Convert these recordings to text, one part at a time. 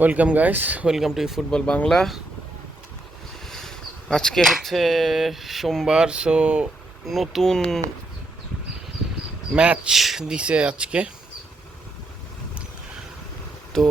Welcome guys welcome to football Bangla আজকে হচ্ছে সোমবার সো নতুন ম্যাচ দিছে আজকে। তো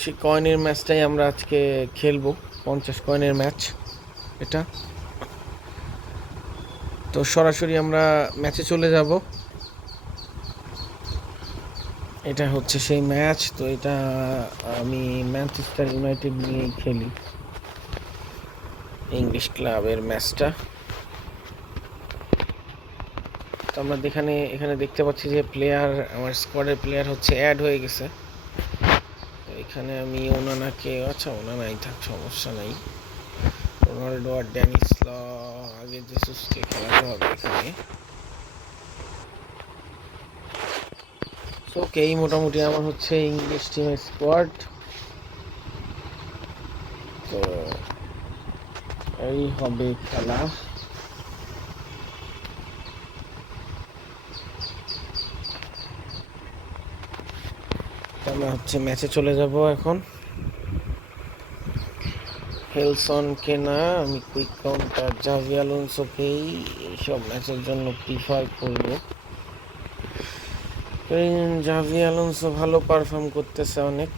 সেই কয়েনের ম্যাচটাই আমরা আজকে খেলব, পঞ্চাশ কয়েনের ম্যাচ এটা। তো সরাসরি আমরা ম্যাচে চলে যাব। এটা হচ্ছে সেই ম্যাচ, তো এটা আমি ম্যানচেস্টার ইউনাইটেড নিয়েই খেলি। ইংলিশ ক্লাবের ম্যাচটা। তো আমরা এখানে এখানে দেখতে পাচ্ছি যে প্লেয়ার আমার স্কোয়াডের প্লেয়ার হচ্ছে অ্যাড হয়ে গেছে। এখানে আমি ওনানাকে আচ্ছা ওনানাই থাক, সমস্যা নাই। রোনাল্ডো আর ড্যানিস ল, আগে জেসুসকে খেলাতে হবে এখানে। ওকে এই মোটামুটি আমার হচ্ছে ইংলিশ টিমের স্কোয়াড তো, এই হবে খেলা। আমরা হচ্ছে ম্যাচে চলে যাব এখন। হেলসনকে না আমি কুইক কাউন্টার জাভি আলোনসোকেই এইসব ম্যাচের জন্য প্রিফার করব। জাভি আলোনসো ভালো পারফর্ম করতেছে অনেক।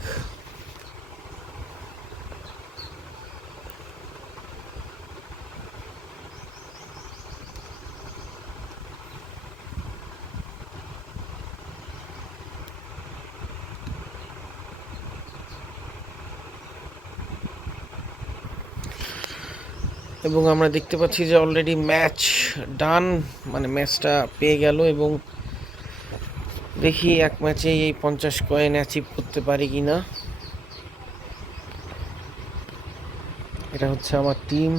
এবং আমরা দেখতে পাচ্ছি যে অলরেডি ম্যাচ ডান মানে ম্যাচটা পেয়ে গেল এবং দেখি এক ম্যাচে এই পঞ্চাশ কয়েন অ্যাচিভ করতে পারি কি না এটা হচ্ছে আমার টিম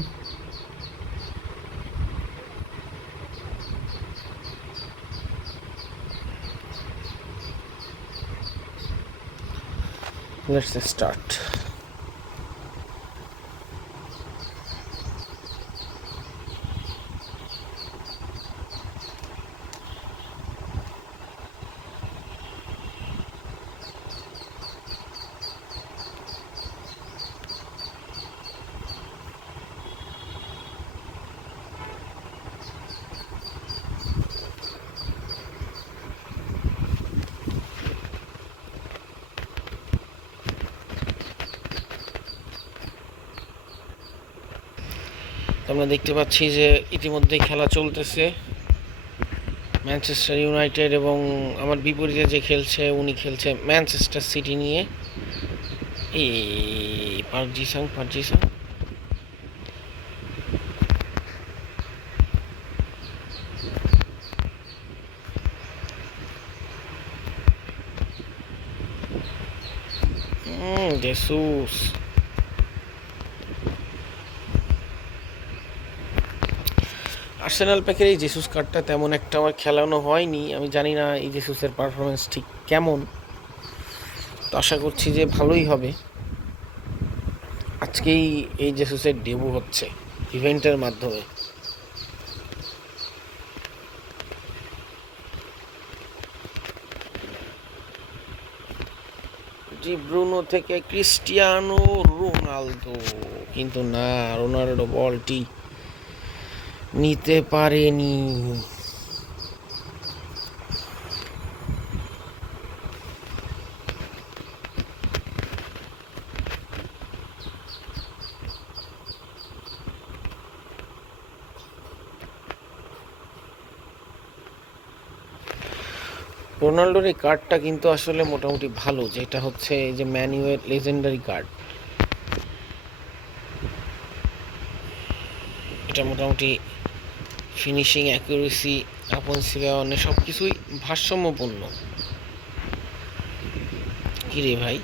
Let's start. আমরা দেখতে পাচ্ছি যে ইতিমধ্যে খেলা চলতেছে। ম্যানচেস্টার ইউনাইটেড এবং আমার বিপরীতে যে খেলছে, উনি খেলছে ম্যানচেস্টার সিটি নিয়ে। এই পারজিসাং পারজিসাং জেসুস আর্সেনাল প্যাকের এই জেসুস কার্ডটা তেমন একটা আমার খেলানো হয়নি। আমি জানি না এই জেসুসের পারফরমেন্স ঠিক কেমন। তো আশা করছি যে ভালোই হবে। আজকেই এই জেসুসের ডেবু হচ্ছে ইভেন্টের মাধ্যমে। জি, ব্রুনো থেকে ক্রিস্টিয়ানো রোনালদো। কিন্তু না, রোনাল্ডো বলটি নিতে পারেনি। রোনাল্ডোর এই কার্ডটা কিন্তু আসলে মোটামুটি ভালো, যেটা হচ্ছে এই যে ম্যানুয়েল লেজেন্ডারি কার্ড মোটামুটি ফিনিশিং অ্যাকুরেসি আপন সিলেওয়ানে সব কিছুই ভারসাম্যপূর্ণ। কী রে ভাই?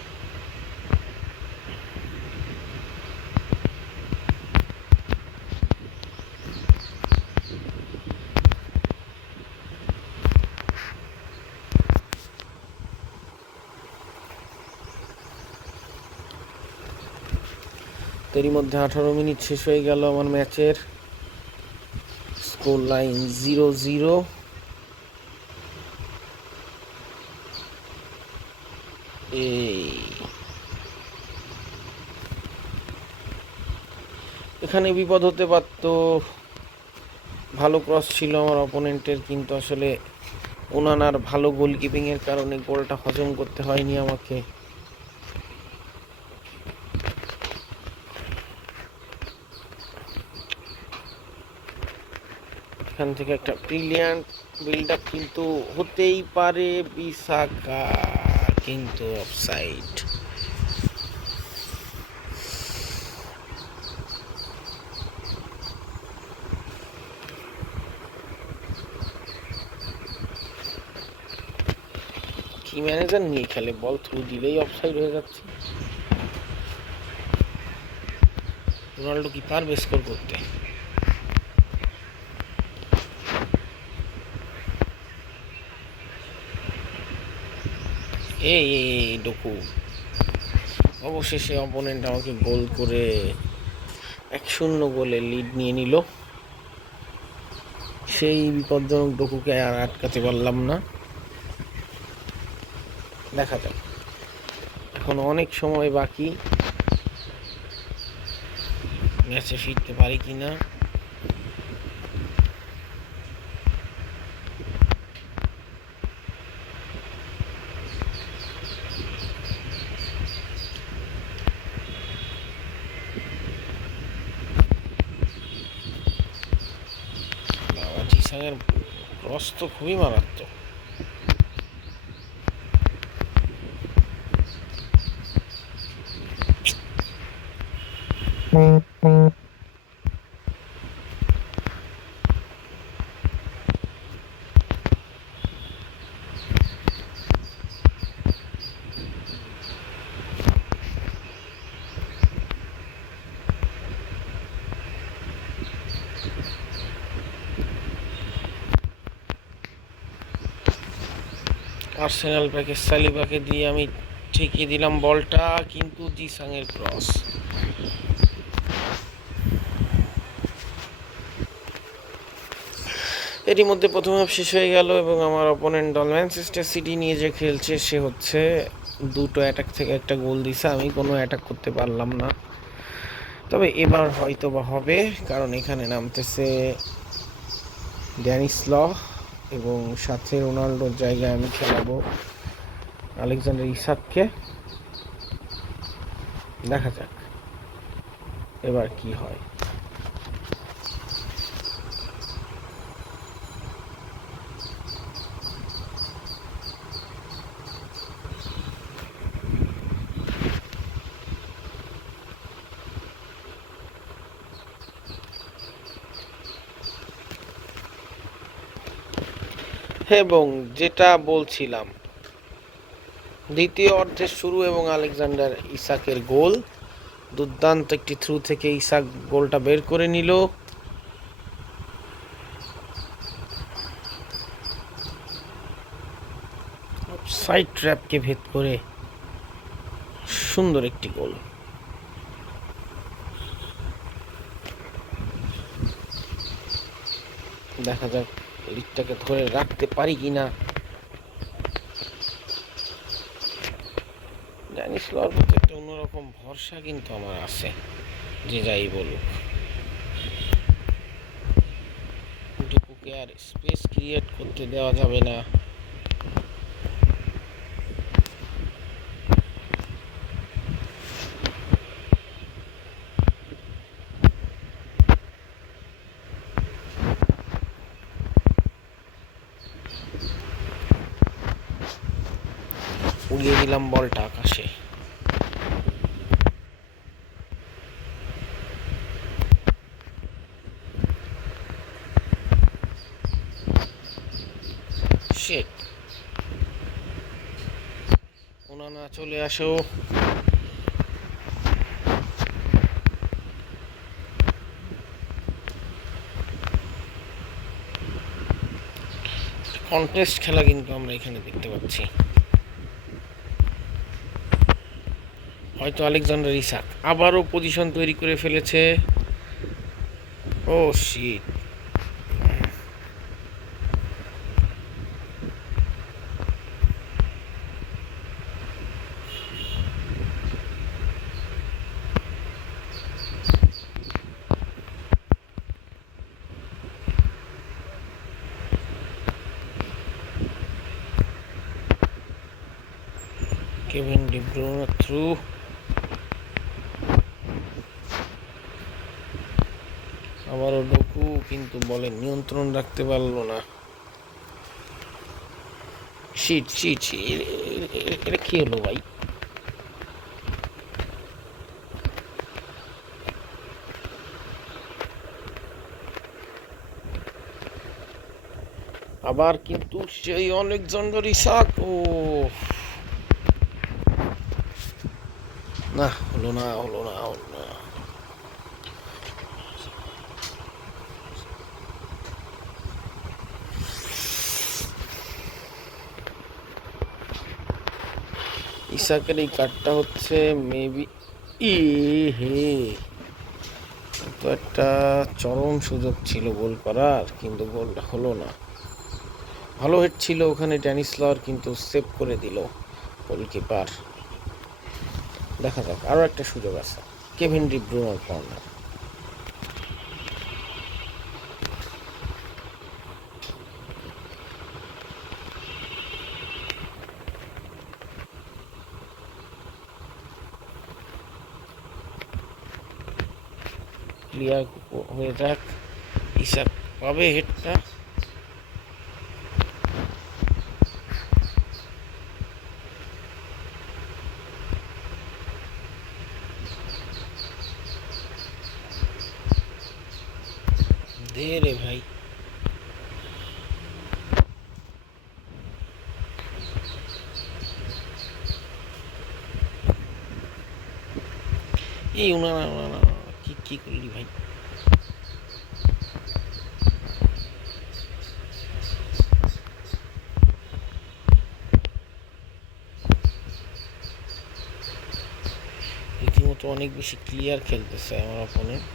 এরই মধ্যে আঠারো মিনিট শেষ হয়ে গেল আমার ম্যাচের। underscore line zero zero. এই। এখানে বিপদ হতে পারত। ভালো ক্রস ছিল আমার অপোনেন্টের কিন্তু আসলে ওনানার ভালো গোলকিপিংয়ের কারণে গোলটা হজম করতে হয়নি আমাকে। এখান থেকে একটা ব্রিলিয়ান্ট বিল্ড আপ কিন্তু হতেই পারে বিশাখা, কিন্তু অফসাইড কি ম্যানেজার নিয়ে খেলে? বল থ্রু দিলেই অফসাইড হয়ে যাচ্ছে। রোনাল্ডো কি পারবে স্কোর করতে? এই ডকু। অবশেষে অপোনেন্ট আমাকে গোল করে এক শূন্য গোলে লিড নিয়ে নিল। সেই বিপজ্জনক ডকুকে আর আটকাতে পারলাম না। দেখা যাক। এখন অনেক সময় বাকি। ম্যাচে ফিরতে পারি কি না বাবা জিসাঙের ক্রস তো খুবই মারাত্মক আর্সেনাল প্যাকে সালিবাকে দিয়ে আমি ঠেকিয়ে দিলাম বলটা, কিন্তু জিসাংয়ের ক্রস এরই মধ্যে প্রথম হাফ শেষ হয়ে গেল এবং আমার অপোনেন্ট দল ম্যানচেস্টার সিটি নিয়ে যে খেলছে, সে হচ্ছে দুটো অ্যাটাক থেকে একটা গোল দিছে। আমি কোনো অ্যাটাক করতে পারলাম না। তবে এবার হয়তো বা হবে, কারণ এখানে নামতেছে ড্যানিস ল এবং সাথে রোনাল্ডোর জায়গায় আমি খেলাবো আলেকজান্ডার ইসাককে। দেখা যাক এবার কি হয়। এবং যেটা বলছিলাম, দ্বিতীয় অর্ধের শুরু এবং আলেকজান্ডার ইসাকের গোল। দুর্দান্ত একটি থ্রু থেকে ইসাক গোলটা বের করে নিল। সাইড ট্র্যাপকে ভেদ করে সুন্দর একটি গোল। দেখা যাক লিগটাকে ধরে রাখতে পারি কি না জানিস লর প্রতি একটা অন্যরকম ভরসা কিন্তু আমার আছে, যে যাই বলুক। ডুকুকে আর স্পেস ক্রিয়েট করতে দেওয়া যাবে না। উড়িয়ে দিলাম বলটা আকাশে. ওনানা চলে আসো। কন্টেস্ট খেলা কিন্তু আমরা এখানে দেখতে পাচ্ছি। হয়তো আলেকজান্ডার ইসাক আবারও পজিশন তৈরি করে ফেলেছে। ও shit Kevin De Bruyne through আবারও ডোকু কিন্তু বলে নিয়ন্ত্রণ রাখতে পারল না। শিট শিট এটা কি হলো ভাই? আবার কিন্তু সেই অনেকজনের ইসাক ও। না, হলো না হলো না, হলো না ইসাকের এই কার্ডটা হচ্ছে মেবি ই হে। তো একটা চরম সুযোগ ছিল গোল করার, কিন্তু গোলটা হলো না। ভালো হেড ছিল ওখানে ড্যানিস লর কিন্তু সেভ করে দিল গোলকিপার দেখা যাক আরও একটা সুযোগ আছে। কেভিন ডি ব্রুনোর কর্নার ক্লিয়ার হয়ে যাক ইসাক পাবে হেডটা দে রে ভাই এই উনা না উনা না কি করলি ভাই? রীতিমতো অনেক বেশি ক্লিয়ার খেলতেছে আমার অপোনেন্ট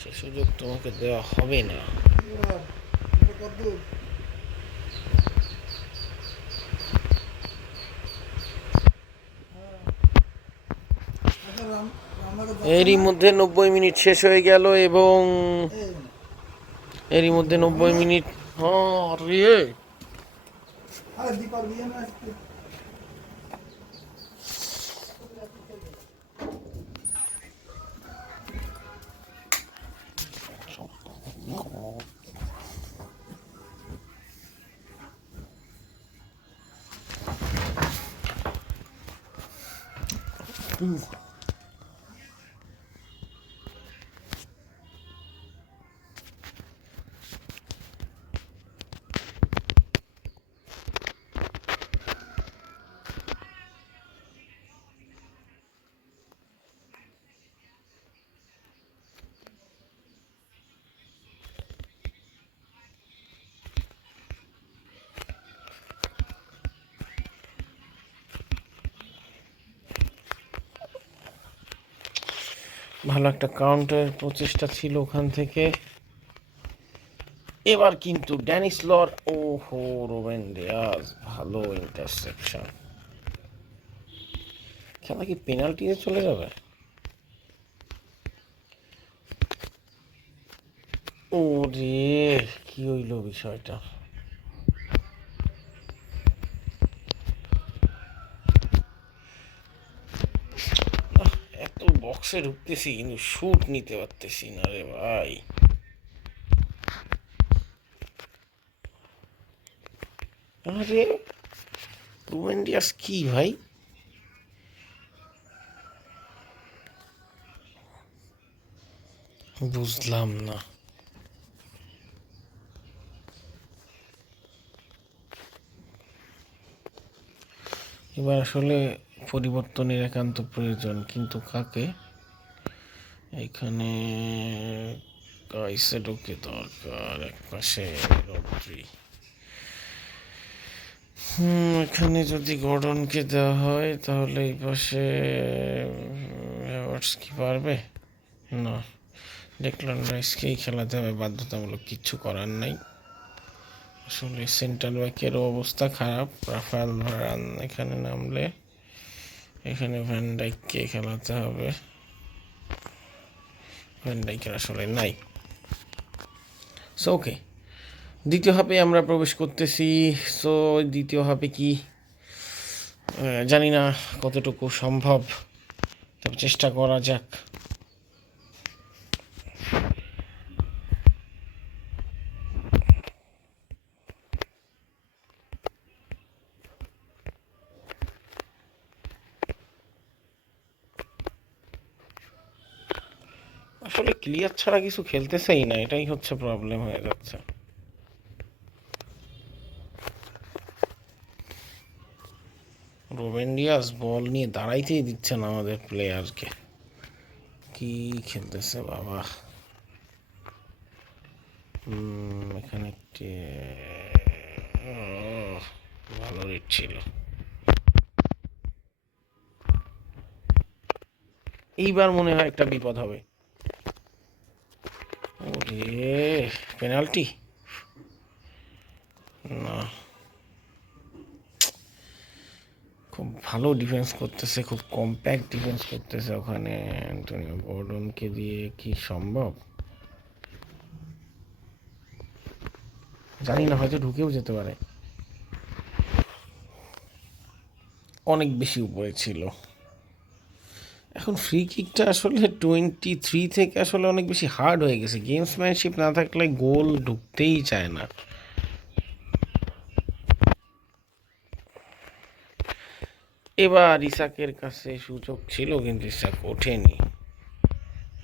সে সুযোগ তোমাকে দেওয়া হবে না। এরই মধ্যে নব্বই মিনিট শেষ হয়ে গেল এবং এরই মধ্যে নব্বই মিনিট আরে। আরে ভালো একটা কাউন্টার প্রচেষ্টা ছিল ওখান থেকে। এবার কিন্তু ড্যানিস লর ও হো রোবেন ডিয়াজ, ভালো ইন্টারসেপশন খেলা কি পেনাল্টিতে চলে যাবে? ও রে কি হইল বিষয়টা? বক্সে ঢুকতেছি কিন্তু শুট নিতে পারতেছি না রে ভাই। আরে রুবেন ডিয়াস কি ভাই? বুঝলাম না। এবার আসলে পরিবর্তনের একান্ত প্রয়োজন, কিন্তু কাকে? এখানে কাইসেডোকে দরকার, এক পাশে রড্রি হুম, এখানে যদি গর্ডনকে দেওয়া হয়, তাহলে এই পাশে হ্যাভার্টস কি পারবে? না ডেকলান রাইসকেই খেলাতে হবে, বাধ্যতামূলক কিচ্ছু করার নাই। আসলে সেন্টার ব্যাকের অবস্থা খারাপ রাফাল ভারান এখানে নামলে, এখানে ভ্যান ডাইককে খেলাতে হবে। ভ্যান ডাইকের আসলে নাই। সো ওকে দ্বিতীয় হাপে আমরা প্রবেশ করতেছি। সো দ্বিতীয় হাপে কি? জানি না কতটুকু সম্ভব। তবে চেষ্টা করা যাক। আসলে ক্লিয়ার ছাড়া কিছু খেলতেছেই না, এটাই হচ্ছে প্রবলেম হয়ে যাচ্ছে। রোবেন ডিয়াস বল নিয়ে দাঁড়াইতেই দিচ্ছেন আমাদের প্লেয়ারকে কি খেলতেছে বাবা? এখানে একটি ভালো রেট ছিল। এইবার মনে হয় একটা বিপদ হবে। ওরে পেনাল্টি না খুব ভালো ডিফেন্স করতেছে, খুব কম্প্যাক্ট ডিফেন্স করতেছে ওখানে অ্যান্টনিও গর্ডনকে দিয়ে কি সম্ভব? জানি না, হয়তো ঢুকেও যেতে পারে। অনেক বেশি উপরে ছিল। এখন ফ্রি কিকটা আসলে টোয়েন্টি থ্রি থেকে আসলে অনেক বেশি হার্ড হয়ে গেছে। গেমসম্যানশিপ না থাকলে গোল ঢুকতেই চায় না। এবার ইসাকের কাছে সুযোগ ছিল, কিন্তু ইসাক ওঠেনি।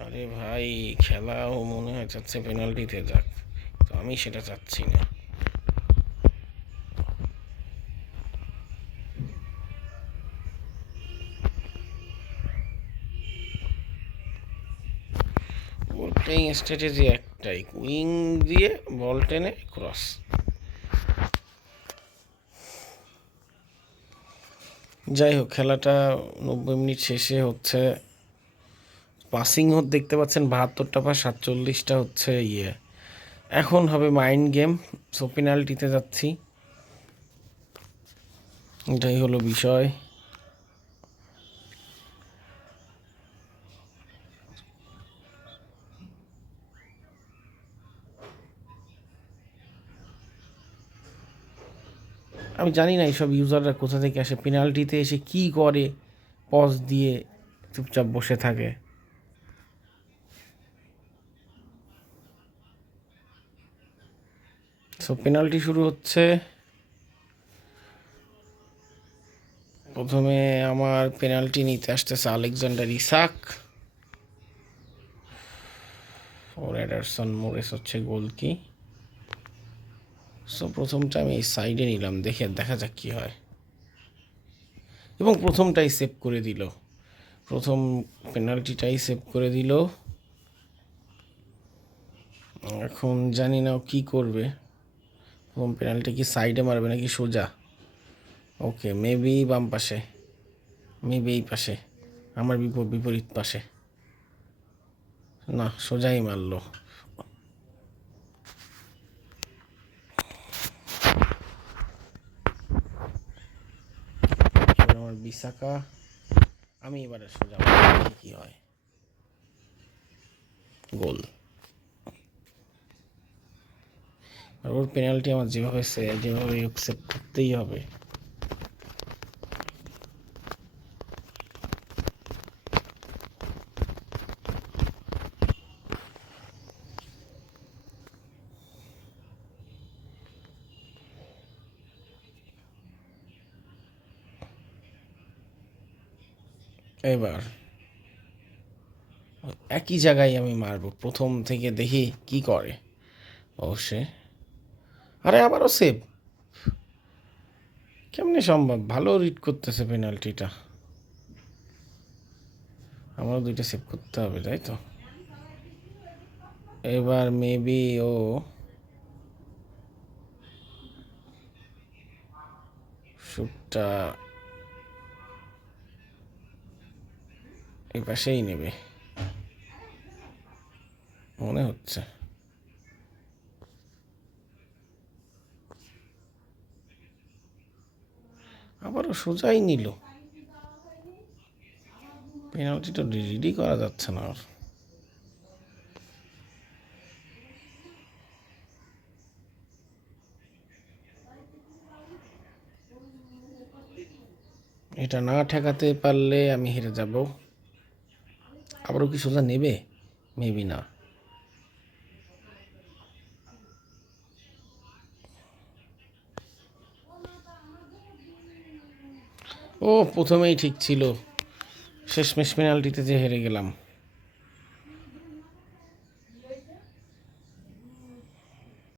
আরে ভাই, খেলাও মনে হয় চাচ্ছে পেনাল্টিতে যাক। তো আমি সেটা চাচ্ছি না। প্লেইং স্ট্র্যাটেজি একটাই, উইং দিয়ে বল টেনে ক্রস। যাই হোক, খেলাটা নব্বই মিনিট শেষে হচ্ছে পাসিং দেখতে পাচ্ছেন, বাহাত্তরটা বা সাতচল্লিশটা হচ্ছে ইয়ে। এখন হবে মাইন্ড গেম সো পেনাল্টিতে যাচ্ছি। এটাই হলো বিষয়। আমি জানি না এইসব ইউজাররা কোথা থেকে আসে পেনাল্টিতে এসে কি করে পজ দিয়ে চুপচাপ বসে থাকে। সো পেনাল্টি শুরু হচ্ছে। প্রথমে আমার পেনাল্টি নিতে আসতেছে আলেকজান্ডার ইসাক। ওর অ্যাডারসন মোরেস হচ্ছে গোল কি সো প্রথমটা আমি এই সাইডে নিলাম, দেখে দেখা যাক কী হয়। এবং প্রথমটাই সেভ করে দিল। প্রথম পেনাল্টিটাই সেভ করে দিল। এখন জানি না কী করবে। প্রথম পেনাল্টি কি সাইডে মারবে নাকি সোজা? ওকে মেবি বাম পাশে। মেবি এই পাশে। আমার বিপরীত পাশে। না, সোজাই মারলো এবার আমার বিশাখা, আমি এবারে সোজা কি হয়। গোল। ওর পেনাল্টি আমার যেভাবে যেভাবে অ্যাকসেপ্ট করতেই হবে। এবার একই জায়গায় আমি মারবো। প্রথম থেকে দেখি কি করে। অবশ্যই। আরে আবারও সেভ কেমনে সম্ভব? ভালো রিড করতেছে পেনাল্টিটা আমারও দুইটা সেভ করতে হবে, তাই তো? এবার মেবি ও শ্যুটটা এই পাশেই নেবে। মনে হচ্ছে। আবারও সোজাই নিল। পেনাল্টি তো রেডি করা যাচ্ছে না আর। এটা না ঠেকাতে পারলে আমি হেরে যাব। আবারও কি সোজা নেবে? মেবি না। ও, প্রথমেই ঠিক ছিল। শেষ মেশ পেনাল্টিতে যে হেরে গেলাম।